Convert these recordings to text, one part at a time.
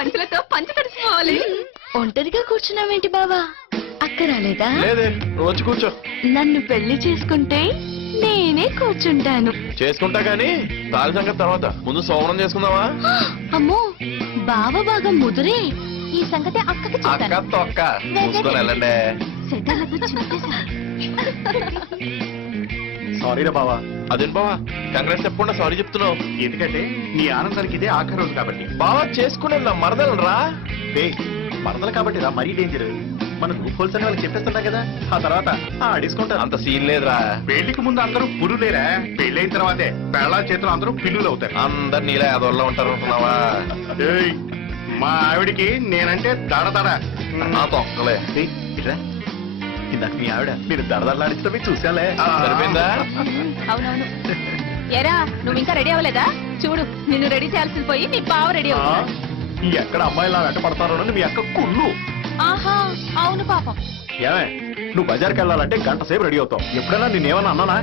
పంచులతో పంచ తడిసిపోవాలి. ఒంటరిగా కూర్చున్నావేంటి బావా? అక్క రాలేదా? లేదే, నువ్వు వచ్చి కూర్చో. నన్ను పెళ్లి చేసుకుంటే నేనే కూర్చుంటాను. చేసుకుంటా గానీ దాని సంగతి తర్వాత, ముందు సోమరం చేసుకుందావా? అమ్మో, బావ బాగా ముదురే. ఈ సంగతి అక్కకి అక్క చెప్తాను. తొక్క చూసుకొని వెళ్ళండి. సెటర్లతో చింపేశా. సారీ రా బావా. అదేం బావా, కంగ్రాట్స్ చెప్పకుండా సారీ చెప్తున్నావు? ఎందుకంటే నీ ఆనందానికి ఇదే ఆఖరి రోజు కాబట్టి. బావా చేసుకునే నా మరదలు రా. మరదలు కాబట్టి రా, మరీ డేంజర్. మన గ్రూప్ హోల్స్ అని వాళ్ళకి చెప్పేస్తున్నా కదా, ఆ తర్వాత డిస్కౌంట్ అంత సీన్ లేదురా. పెళ్లికి ముందు అందరూ పురులేరా, పెళ్ళైన తర్వాతే పెళ్ళ చేతులు అందరూ పిల్లులు అవుతారు. అందరు నీలా యాదవుల్లో ఉంటారు అనుకున్నావా? ఏయ్, మా ఆవిడికి నేనంటే దడ నా తొక్కలే. ఇందాక మీ ఆవిడ నేను దడదడలాడిస్తే చూసాలే. సరిపోయిందా? అవునవును. ఎరా, నువ్వు ఇంకా రెడీ అవ్వలేదా? చూడు, నిన్ను రెడీ చేయాల్సింది పోయి నీ బావ రెడీ అవుతుంది. ఈ ఎక్కడ అమ్మాయిలా వెంట పడతారో మీ అక్క కుళ్ళు. ఆహా, అవును పాపం. ఏమే, నువ్వు బజార్కి వెళ్ళాలంటే గంట సేపు రెడీ అవుతావు. ఎప్పుడైనా నేనేమన్నా అన్నానా?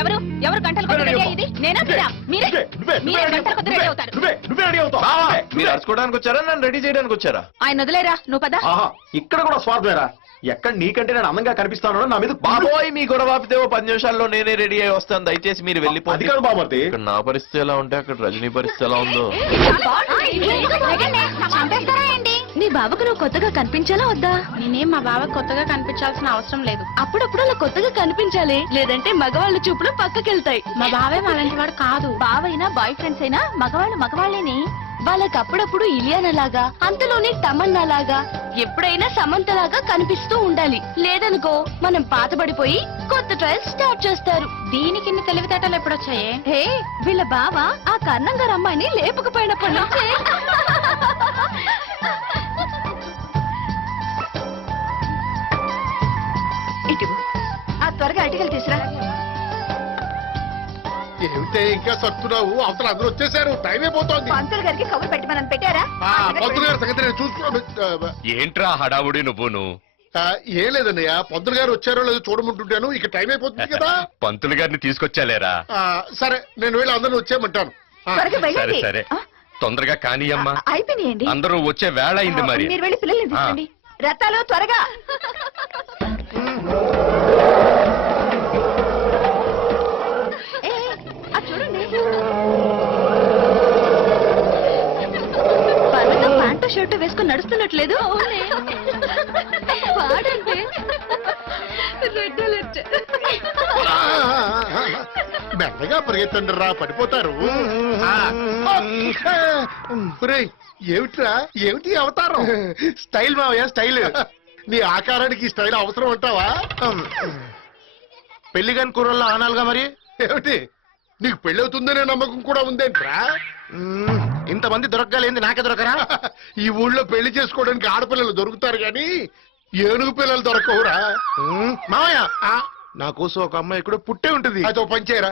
ఎవరు గంటల కొద్ది రెడీ అయ్యింది? నేనా మీరా? మీరే గంటల కొద్ది రెడీ అవుతారు. నువ్వే రెడీ అవుతావు. బావా, మీరు అరుచుకోవడానికి వచ్చారా నన్ను రెడీ చేయడానికి వచ్చారా? ఆయన వదిలేరా, నువ్వు పద. ఆహా, ఇక్కడ కూడా స్వార్థమేరా. ఎక్కడ నీకంటే నేను అందంగా కనిపిస్తానో నా మీద బాబోయ్, మీ గొడవ ఆపితే 10 నిమిషాల్లో నేనే రెడీ అయి వస్తాను. దయచేసి మీరు వెళ్ళిపోతే. అది కాదు బామర్తి. ఇక్కడ నా పరిస్థితి ఎలా ఉంటే అక్కడ రజనీ పరిస్థితి ఎలా ఉందో. చంపేస్తారా ఏంటి? నీ బావకు నువ్వు కొత్తగా కనిపించాలా వద్దా? నేనేం మా బావ కొత్తగా కనిపించాల్సిన అవసరం లేదు. అప్పుడప్పుడు అలా కొత్తగా కనిపించాలి, లేదంటే మగవాళ్ళ చూపులు పక్కకెళ్తాయి. మా బావే అలాంటి వాడు కాదు. బావైనా బాయ్ ఫ్రెండ్స్ అయినా మగవాళ్ళు మగవాళ్ళేనే. వాళ్ళకి అప్పుడప్పుడు ఇలియానలాగా, అంతలోనే తమన్నాలాగా, ఎప్పుడైనా సమంతలాగా కనిపిస్తూ ఉండాలి. లేదనుకో మనం పాతబడిపోయి కొత్త ట్రయల్స్ స్టార్ట్ చేస్తారు. దీనికి ఇన్ని తెలివితేటలు ఎప్పుడొచ్చాయే? హే, వీళ్ళ బావ ఆ కన్నం గారు అమ్మాయిని లేపకపోయినప్పటి నుంచే. ఇటు ఆ త్వరగా అటికలు తీసురా. ఏమిటే ఇంకా సత్తున్నావు? అవతల అందరూ వచ్చేసారు, టైం అయిపోతోంది. పంతులు గారికి కబురు పెట్టమని పెట్టారా? పంతులు గారి సంగతి నేను చూసుకో. ఏంట్రా హడావుడి నువ్వును? ఏం లేదన్నయ్య, పంతులు గారు వచ్చారో లేదో చూడమంటుంటాను. ఇక టైం అయిపోతుంది కదా. పంతులు గారిని తీసుకొచ్చాలేరా? సరే, నేను వెళ్ళి అందరూ వచ్చేయమంటాను. త్వరగా సరే వెళ్ళండి. సరే, తొందరగా కానీయమ్మా. అయిపోయినాయండి. అందరూ వచ్చే వేళ అయింది మరి. మీరు వెళ్ళి పిల్లల్ని తీసుకోండి. రథాలు త్వరగా. చూడండి, పర్వతం ప్యాంటు షర్టు వేసుకుని నడుస్తున్నట్లేదు. వాడంటే రెడ్ అలర్ట్. మెల్లగా పరిగెత్తండి రా, పడిపోతారు. ఒరేయ్, ఏమిట్రా, ఏమిటి అవతారం? స్టైల్ మావయ్య, స్టైల్. నీ ఆకారానికి ఈ స్టైల్ అవసరం అంటావా? పెళ్లి కాని కూరల్లో ఆనాలుగా మరి. ఏమిటి, నీకు పెళ్లి అవుతుందనే నమ్మకం కూడా ఉందేంట్రా? ఇంతమంది దొరకలేంది నాకే దొరకరా? ఈ ఊళ్ళో పెళ్లి చేసుకోవడానికి ఆడపిల్లలు దొరుకుతారు గాని ఏనుగు పిల్లలు దొరకవురా. మావయ్య, నా కోసం ఒక అమ్మాయి ఇక్కడ పుట్టే ఉంటుంది. అదో పంచేరా,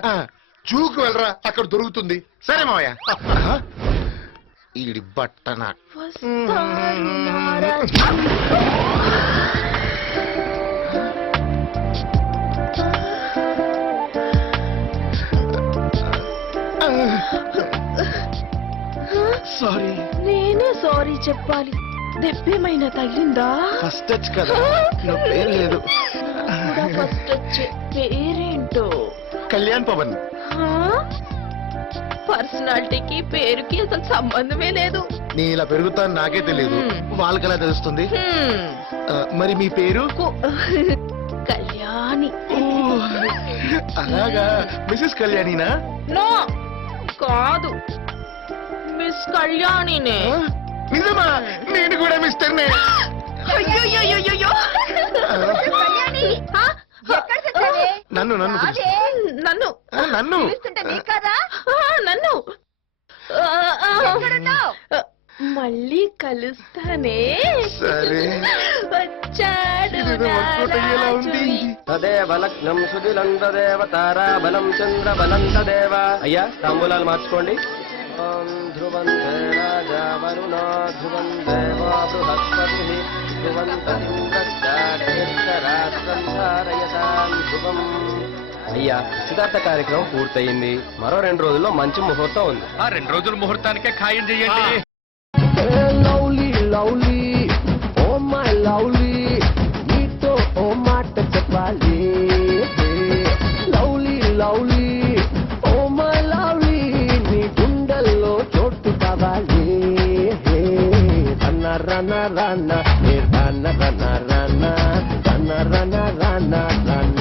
జూకు వెళ్ళరా, అక్కడ దొరుకుతుంది. సరే మావయ్య. ఈడి బట్టన సారీ. నేనే సారీ చెప్పాలి. దెబ్బేమైనా తగిలిందా? ఫస్ట్ టచ్ కదా, పేరు లేదు. ఫస్ట్ వచ్చే పేరేంటో? కళ్యాణ్ పవన్. పర్సనాలిటీకి పేరుకి అసలు సంబంధమే లేదు. నీ ఇలా పెరుగుతాను నాకే తెలియదు, వాళ్ళకి ఎలా తెలుస్తుంది? మరి మీ పేరు? కళ్యాణి. అలాగా, మిసెస్ కళ్యాణినా? నో, కాదు, మిస్ కళ్యాణినే. నిజమా? నేను కూడా మిస్టర్నే. నన్ను నన్ను నన్ను నన్ను నన్ను మళ్ళీ కలుస్తానే. సరే, వచ్చాడు ఎలా ఉంది? తదేవ లగ్నం సుదిలం తదేవ తారాబలం చంద్రబలం తదేవ. అయ్యా, తాంబూలాలు మార్చుకోండి. ధ్రువం రాజా వరుణో ధ్రువం దేవో బృహస్పతి ధ్రువం. అయ్యా, నిశ్చితార్థ కార్యక్రమం పూర్తయింది. మరో 2 రోజుల్లో మంచి ముహూర్తం ఉంది. ఆ 2 రోజుల ముహూర్తానికే ఖాయం చెయ్యండి. లవ్లీ ఓ మై లవ్లీ నీతో ఓ మాట చెప్పాలి lovely lovely oh my lovely నీ గుండెల్లో చోటు కావాలి రన్న రన్న రన్న రన్న రన్న రన్న రన్న రన్న రన్న రన్న